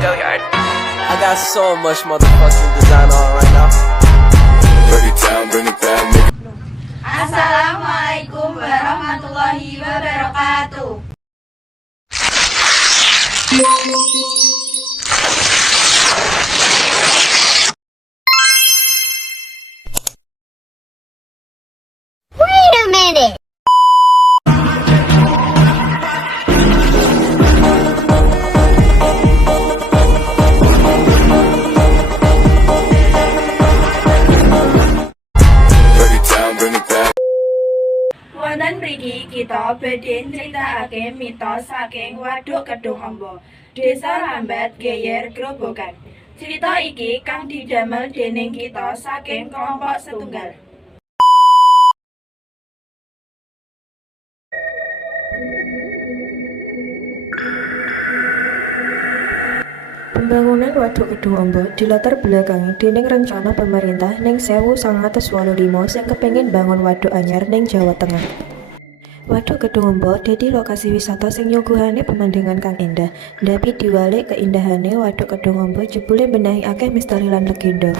Go yard. I got so much motherfucking design on right now. Break it down, bring it back, make it. Assalamualaikum warahmatullahi wabarakatuh. Wait a minute. Break it down, bring it back. Wonten mriki kita badhe nyritakake mitos saking Waduk Kedung Amba, Desa Rambat Geyer Grobogan. Cerita iki kang didamel dening kita saking kelompok setunggal. Pembangunan Waduk Kedung Amba dilatar belakangi dening rencana pemerintah ning 1985 sing kepengin bangun waduk anyar ning Jawa Tengah. Waduk Kedung Amba dadi lokasi wisata sing nyuguhane pemandangan kang indah, tapi diwalik keindahane Waduk Kedung Amba jebule benahi akeh misteri lan legenda.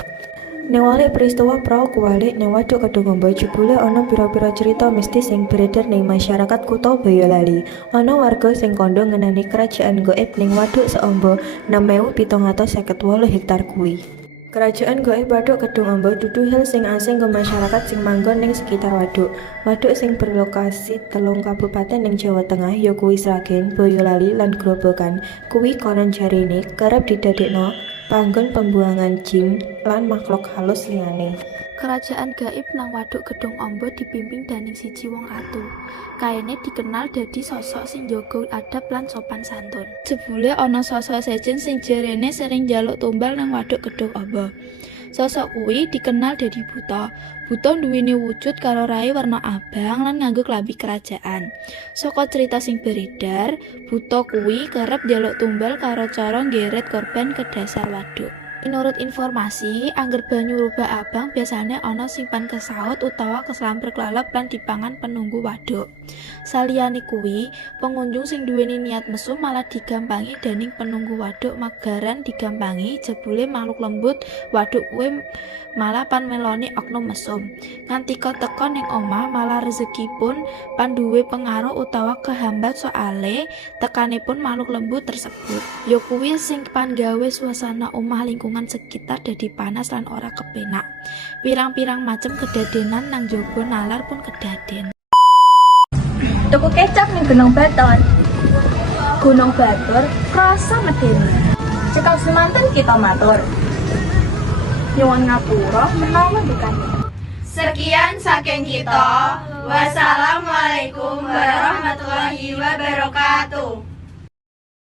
Ning walik peristiwa prau kuwalik ning Waduk Kedung Amba jebule ana pira-pira cerita mistis sing beredar ning masyarakat kutha Boyolali. Ana warga sing kandha ngenani kerajaan gaib ning Waduk Seamba 6.758 hektar kuwi. Kerajaan gaib Waduk Kedung Amba dudu hal sing asing ke masyarakat sing manggon ning sekitar waduk. Waduk sing berlokasi 3 kabupaten ning Jawa Tengah yakuwi Sragen, Boyolali lan Grobogan. Kuwi konon jarine kerep didadekno panggon pembuangan jin lan makhluk halus liyane. Kerajaan gaib nang Waduk Kedung Amba dipimpin dening siji wong ratu. Kaene dikenal dadi sosok sing njaga adab lan sopan santun. Jebule ana sosok sejen sing jarene sering njaluk tumbal nang Waduk Kedung Amba. Sosok kuwi dikenal dadi buta. Buta nduweni wujud karo rai warna abang lan nganggo klambi kerajaan. Saka cerita sing beredar, buta kuwi kerep njaluk tumbal karo cara nggeret korban ke dasar waduk. Menurut informasi, angger banyu rubah abang biasanya ana simpan kesaut utawa keslampur klalep lan dipangan penunggu waduk. Saliyane kuwi, pengunjung sing duweni niat mesum malah digampangi dening penunggu waduk magaran digampangi jebule makhluk lembut waduk kuwi malah pan meloni oknum mesum. Nganti teka ning omah malah rezekipun pan duwe pengaruh utawa kehambat soale tekanipun makhluk lembut tersebut. Ya kuwi sing pan gawe suasana omah lingkungan sekitar dadi panas lan ora kepenak. Pirang-pirang macem kedadenan nang jaba nalar pun kedaden. Tuku kecap ning Gunung Baton. Gunung Batur krasa medeni. Cekal semanten kita matur. Nyuwun ngapura menawa dukane. Sekian saking kita. Wassalamualaikum